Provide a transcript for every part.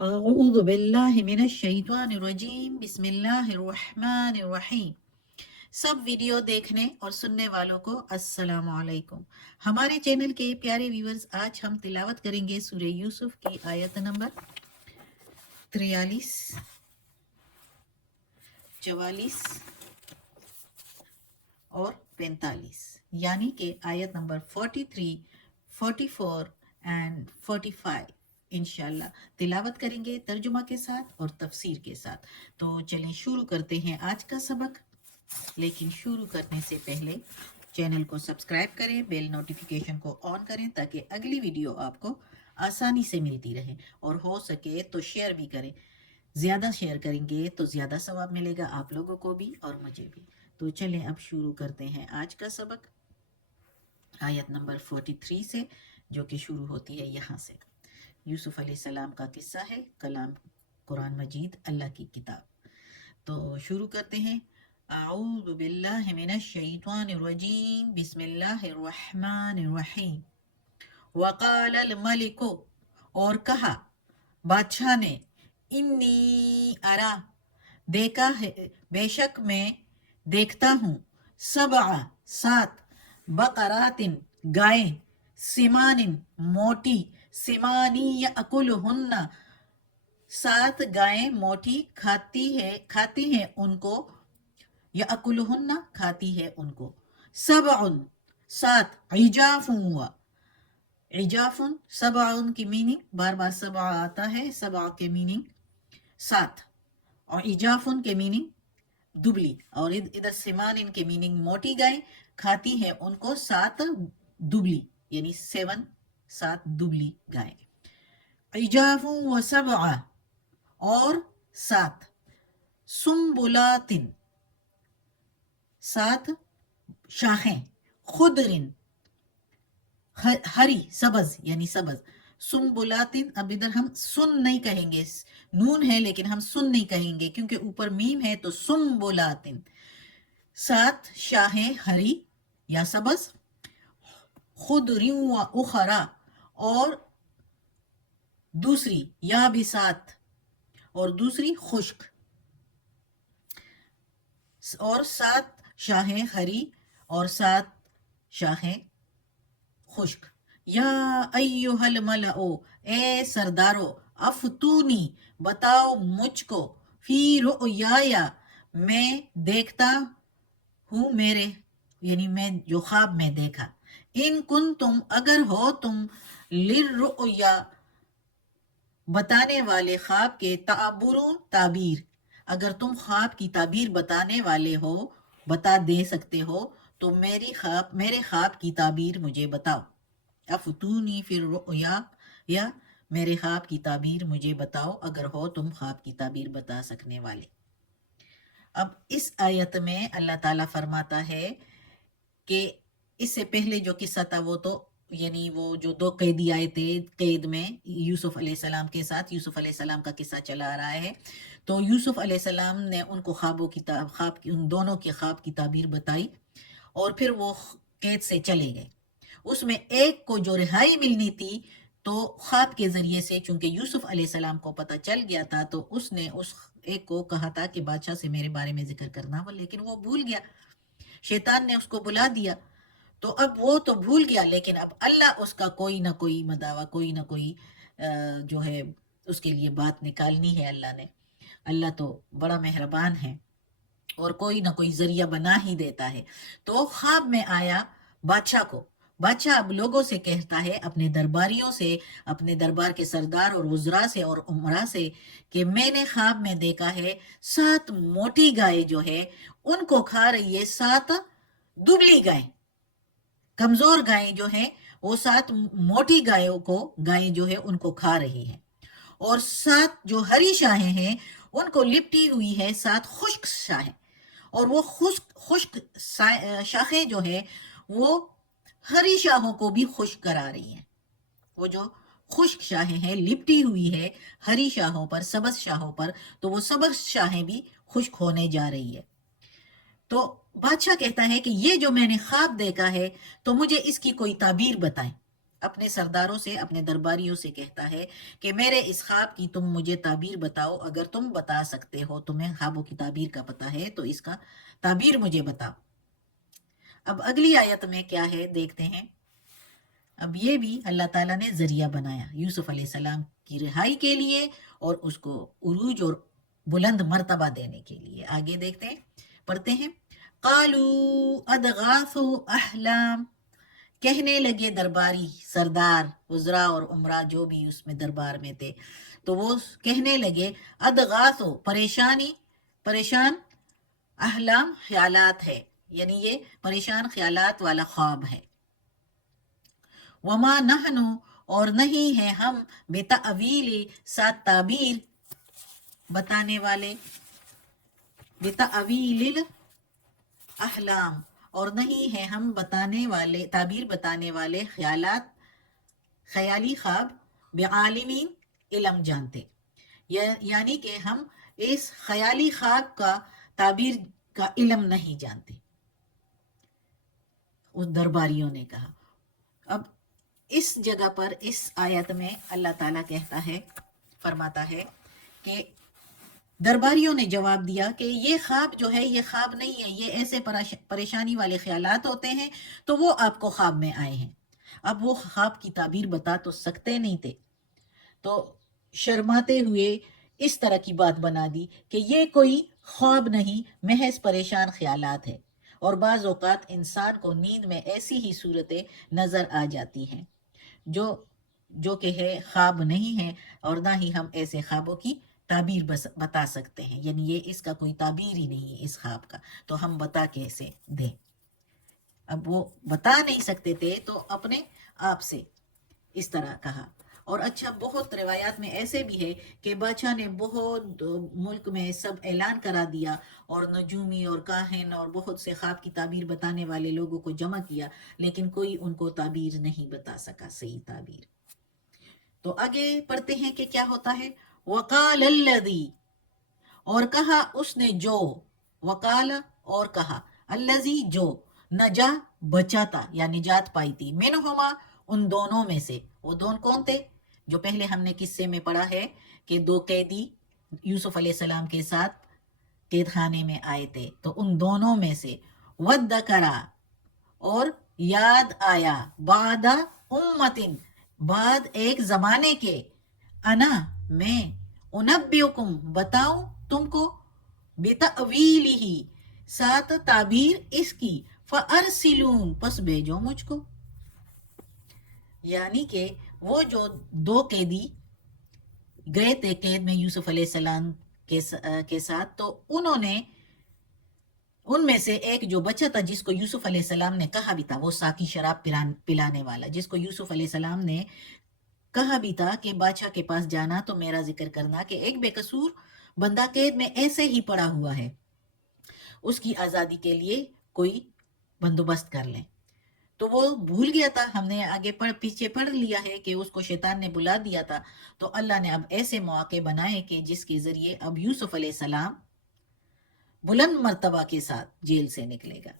اعوذ باللہ من الشیطان الرجیم بسم اللہ الرحمن الرحیم۔ سب ویڈیو دیکھنے اور سننے والوں کو السلام علیکم۔ ہمارے چینل کے پیارے ویورز، آج ہم تلاوت کریں گے سورہ یوسف کی آیت نمبر 43، 44 اور 45، یعنی کہ آیت نمبر 43، 44 اینڈ 45 انشاءاللہ تلاوت کریں گے ترجمہ کے ساتھ اور تفسیر کے ساتھ۔ تو چلیں شروع کرتے ہیں آج کا سبق، لیکن شروع کرنے سے پہلے چینل کو سبسکرائب کریں، بیل نوٹیفیکیشن کو آن کریں تاکہ اگلی ویڈیو آپ کو آسانی سے ملتی رہے، اور ہو سکے تو شیئر بھی کریں۔ زیادہ شیئر کریں گے تو زیادہ ثواب ملے گا آپ لوگوں کو بھی اور مجھے بھی۔ تو چلیں اب شروع کرتے ہیں آج کا سبق آیت نمبر 43 سے، جو کہ شروع ہوتی ہے یہاں سے۔ یوسف علیہ السلام کا قصہ ہے، کلام قرآن مجید اللہ کی کتاب۔ تو شروع کرتے ہیں۔ اعوذ باللہ من الشیطان الرجیم بسم اللہ الرحمن الرحیم۔ وقال الملک، اور کہا بادشاہ نے، انی ارا، دیکھا ہے، بے شک میں دیکھتا ہوں، سبع، 7، بقرات، گائیں، سمان، موٹی، سمانی یأکلہن، 7 گائیں موٹی کھاتی ہیں ان کو، یأکلہن کھاتی ہے ان کو، سبع، 7، عجاف ہوا، عجاف، سبع کی میننگ بار بار سبع آتا ہے، سبع کے میننگ 7، اور عجاف کے میننگ دبلی، اور ادھر سمان ان کے میننگ موٹی گائیں کھاتی ہیں ان کو 7 دبلی، یعنی 7 دبلی گائیں۔ عجاف و سبع، اور 7 سنبلات، 7 شاخیں، خضر، ہری، سبز، یعنی سبز، سنبلات، اب ادھر ہم سن نہیں کہیں گے، نون ہے لیکن ہم سن نہیں کہیں گے کیونکہ اوپر میم ہے، تو سنبلات، 7 شاخیں ہری یا سبز، خضر و اخرى، اور دوسری یابسات، اور دوسری خشک، اور 7 شاخیں ہری اور 7 شاخیں خشک۔ یا ایہا الملأ، اے سردارو، افتونی، بتاؤ مجھ کو، فی رؤیایا، میں دیکھتا ہوں میرے، یعنی میں جو خواب میں دیکھا، ان کنتم، اگر ہو تم، للرؤیا، بتانے والے خواب کے، تعبرون، تعبیر، اگر تم خواب کی تعبیر بتانے والے ہو، بتا دے سکتے ہو، تو میرے خواب کی تعبیر مجھے بتاؤ۔ افتونی فی الرؤیا، یا میرے خواب کی تعبیر مجھے بتاؤ اگر ہو تم خواب کی تعبیر بتا سکنے والے۔ اب اس آیت میں اللہ تعالیٰ فرماتا ہے کہ اس سے پہلے جو قصہ تھا وہ تو، یعنی وہ جو 2 قیدی آئے تھے قید میں یوسف علیہ السلام کے ساتھ، یوسف علیہ السلام کا قصہ چلا آ رہا ہے۔ تو یوسف علیہ السلام نے ان کو ان دونوں کے خواب کی تعبیر بتائی، اور پھر وہ قید سے چلے گئے۔ اس میں ایک کو جو رہائی ملنی تھی، تو خواب کے ذریعے سے، چونکہ یوسف علیہ السلام کو پتہ چل گیا تھا، تو اس نے اس ایک کو کہا تھا کہ بادشاہ سے میرے بارے میں ذکر کرنا، لیکن وہ بھول گیا، شیطان نے اس کو بلا دیا۔ تو اب وہ تو بھول گیا، لیکن اب اللہ اس کا کوئی نہ کوئی مداوع، کوئی نہ کوئی جو ہے اس کے لیے بات نکالنی ہے اللہ نے۔ اللہ تو بڑا مہربان ہے اور کوئی نہ کوئی ذریعہ بنا ہی دیتا ہے۔ تو خواب میں آیا بادشاہ کو، بادشاہ اب لوگوں سے کہتا ہے، اپنے درباریوں سے، اپنے دربار کے سردار اور وزراء سے اور امراء سے، کہ میں نے خواب میں دیکھا ہے 7 موٹی گائے جو ہے ان کو کھا رہی ہے 7 دبلی گائیں، کمزور گائیں جو ہیں وہ 7 موٹی گائیں جو ہے ان کو کھا رہی ہیں، اور 7 جو ہری شاخیں ہیں ان کو لپٹی ہوئی ہے 7 خشک شاخیں، اور وہ خشک شاخیں جو ہے وہ ہری شاخوں کو بھی خشک کرا رہی ہیں۔ وہ جو خشک شاخیں ہیں لپٹی ہوئی ہے ہری شاخوں پر، سبز شاخوں پر، تو وہ سبز شاخیں بھی خشک ہونے جا رہی ہے۔ تو بادشاہ کہتا ہے کہ یہ جو میں نے خواب دیکھا ہے تو مجھے اس کی کوئی تعبیر بتائیں۔ اپنے سرداروں سے، اپنے درباریوں سے کہتا ہے کہ میرے اس خواب کی تم مجھے تعبیر بتاؤ، اگر تم بتا سکتے ہو، تمہیں خوابوں کی تعبیر کا پتہ ہے تو اس کا تعبیر مجھے بتاؤ۔ اب اگلی آیت میں کیا ہے دیکھتے ہیں۔ اب یہ بھی اللہ تعالیٰ نے ذریعہ بنایا یوسف علیہ السلام کی رہائی کے لیے اور اس کو عروج اور بلند مرتبہ دینے کے لیے۔ آگے دیکھتے ہیں، پڑھتے ہیں۔ قالوا ادغاث احلام، کہنے لگے درباری، سردار، وزراء اور عمرہ جو بھی اس میں دربار میں تھے، تو وہ کہنے لگے ادغاث، پریشان، احلام خیالات ہے، یعنی یہ پریشان خیالات والا خواب ہے۔ وما نحن، اور نہیں ہے ہم، بتأویل، ساتھ تعبیر بتانے والے، بتأویل الاحلام، اور نہیں ہے ہم بتانے والے، تعبیر بتانے والے خیالی خواب، بعالمین، علم جانتے، یعنی کہ ہم اس خیالی خواب کا تعبیر کا علم نہیں جانتے، اس درباریوں نے کہا۔ اب اس جگہ پر اس آیت میں اللہ تعالیٰ کہتا ہے، فرماتا ہے کہ درباریوں نے جواب دیا کہ یہ خواب جو ہے یہ خواب نہیں ہے، یہ ایسے پریشانی والے خیالات ہوتے ہیں، تو وہ آپ کو خواب میں آئے ہیں۔ اب وہ خواب کی تعبیر بتا تو سکتے نہیں تھے، تو شرماتے ہوئے اس طرح کی بات بنا دی کہ یہ کوئی خواب نہیں، محض پریشان خیالات ہے۔ اور بعض اوقات انسان کو نیند میں ایسی ہی صورتیں نظر آ جاتی ہیں جو کہ ہے خواب نہیں ہے، اور نہ ہی ہم ایسے خوابوں کی تعبیر بتا سکتے ہیں، یعنی یہ اس کا کوئی تعبیر ہی نہیں ہے اس خواب کا، تو ہم بتا کیسے دیں۔ اب وہ بتا نہیں سکتے تھے تو اپنے آپ سے اس طرح کہا۔ اور اچھا، بہت روایات میں ایسے بھی ہے کہ بادشاہ نے بہت ملک میں سب اعلان کرا دیا، اور نجومی اور کاہن اور بہت سے خواب کی تعبیر بتانے والے لوگوں کو جمع کیا، لیکن کوئی ان کو تعبیر نہیں بتا سکا، صحیح تعبیر۔ تو آگے پڑھتے ہیں کہ کیا ہوتا ہے۔ وقال الذی، اور کہا اس نے جو، وقال اور کہا، الذی جو، نجا بچا تھا یا نجات پائی تھی، منہما ان دونوں میں سے۔ وہ دونوں کون تھے؟ جو پہلے ہم نے قصے میں پڑھا ہے کہ دو قیدی یوسف علیہ السلام کے ساتھ قید خانے میں آئے تھے، تو ان دونوں میں سے، وَذَّكَرَ، اور یاد آیا، بعد امتن، بعد ایک زمانے کے، انا، میں، انبئکم، بتاؤں تم کو، بتأویلہ، ساتھ تعبیر اس کی، فارسلون، پس بھیجو مجھ کو۔ یعنی کہ وہ جو دو قیدی گئے تھے قید میں یوسف علیہ السلام کے ساتھ، تو انہوں نے، ان میں سے ایک جو بچہ تھا جس کو یوسف علیہ السلام نے کہا بھی تھا، وہ ساقی شراب پلانے والا، جس کو یوسف علیہ السلام نے کہا بھی تھا کہ بادشاہ کے پاس جانا تو میرا ذکر کرنا کہ ایک بے قصور بندہ قید میں ایسے ہی پڑا ہوا ہے، اس کی آزادی کے لیے کوئی بندوبست کر لیں۔ تو وہ بھول گیا تھا، ہم نے آگے پیچھے پڑھ لیا ہے کہ اس کو شیطان نے بلا دیا تھا، تو اللہ نے اب ایسے مواقع بنائے کہ جس کے ذریعے اب یوسف علیہ السلام بلند مرتبہ کے ساتھ جیل سے نکلے گا۔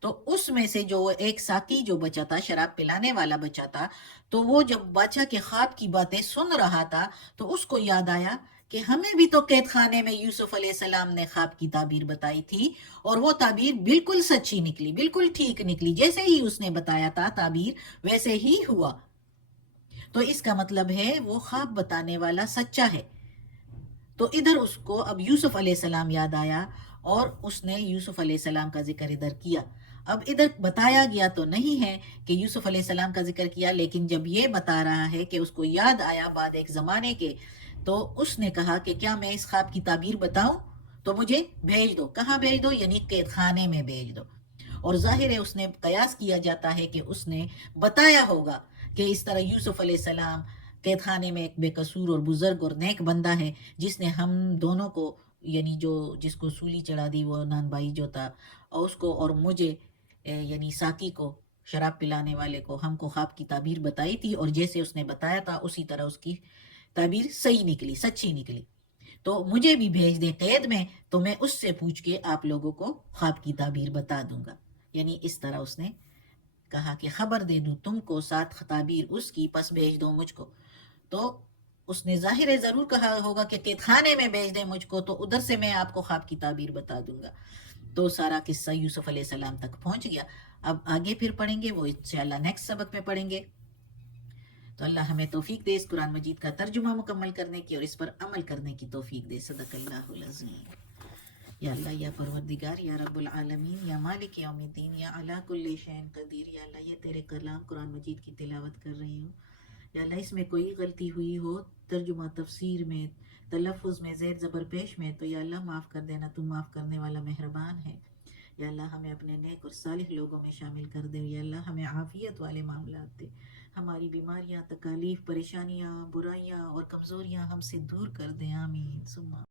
تو اس میں سے جو ایک ساقی جو بچا تھا، شراب پلانے والا بچا تھا، تو وہ جب بادشاہ کے خواب کی باتیں سن رہا تھا تو اس کو یاد آیا کہ ہمیں بھی تو قید خانے میں یوسف علیہ السلام نے خواب کی تعبیر بتائی تھی، اور وہ تعبیر بالکل سچی نکلی، بالکل ٹھیک نکلی، جیسے ہی اس نے بتایا تھا تعبیر ویسے ہی ہوا۔ تو اس کا مطلب ہے وہ خواب بتانے والا سچا ہے۔ تو ادھر اس کو اب یوسف علیہ السلام یاد آیا، اور اس نے یوسف علیہ السلام کا ذکر ادھر کیا۔ اب ادھر بتایا گیا تو نہیں ہے کہ یوسف علیہ السلام کا ذکر کیا، لیکن جب یہ بتا رہا ہے کہ اس کو یاد آیا بعد ایک زمانے کے، تو اس نے کہا کہ کیا میں اس خواب کی تعبیر بتاؤں تو مجھے بھیج دو۔ کہاں بھیج دو؟ یعنی قید خانے میں بھیج دو۔ اور ظاہر ہے اس نے قیاس کیا جاتا ہے کہ اس نے بتایا ہوگا کہ اس طرح یوسف علیہ السلام قید خانے میں ایک بے قصور اور بزرگ اور نیک بندہ ہے، جس نے ہم دونوں کو، یعنی جو جس کو سولی چڑھا دی وہ نان بھائی جو تھا، اور اس کو اور مجھے، یعنی ساقی کو، شراب پلانے والے کو، ہم کو خواب کی تعبیر بتائی تھی، اور جیسے اس نے بتایا تھا اسی طرح اس کی تعبیر صحیح نکلی، سچی نکلی، تو مجھے بھی بھیج دیں قید میں، تو میں اس سے پوچھ کے آپ لوگوں کو خواب کی تعبیر بتا دوں گا۔ یعنی اس طرح اس نے کہا کہ خبر دے دوں تم کو ساتھ تعبیر اس کی، پس بھیج دو مجھ کو. تو اس نے ظاہر ہے ضرور کہا ہوگا کہ قید خانے میں بھیج دیں مجھ کو، تو ادھر سے میں آپ کو خواب کی تعبیر بتا دوں گا. تو سارا قصہ یوسف علیہ السلام تک پہنچ گیا. اب آگے پھر پڑھیں گے، وہ انشاءاللہ نیکسٹ سبق میں پڑھیں گے. تو اللہ ہمیں توفیق دے اس قرآن مجید کا ترجمہ مکمل کرنے کی اور اس پر عمل کرنے کی توفیق دے. صدق اللہ العظیم. یا اللہ، یا پروردگار، یا رب العالمین، یا مالک یوم الدین، یا علی کل شیء قدیر. یا اللہ، یہ تیرے کلام قرآن مجید کی تلاوت کر رہی ہوں. یا اللہ، اس میں کوئی غلطی ہوئی ہو ترجمہ تفسیر میں، تلفظ میں، زیر زبر پیش میں، تو یا اللہ معاف کر دینا، تم معاف کرنے والا مہربان ہے. یا اللہ ہمیں اپنے نیک اور صالح لوگوں میں شامل کر دے. یا اللہ ہمیں عافیت والے معاملات دے. ہماری بیماریاں، تکالیف، پریشانیاں، برائیاں اور کمزوریاں ہم سے دور کر دیں. آمین ثم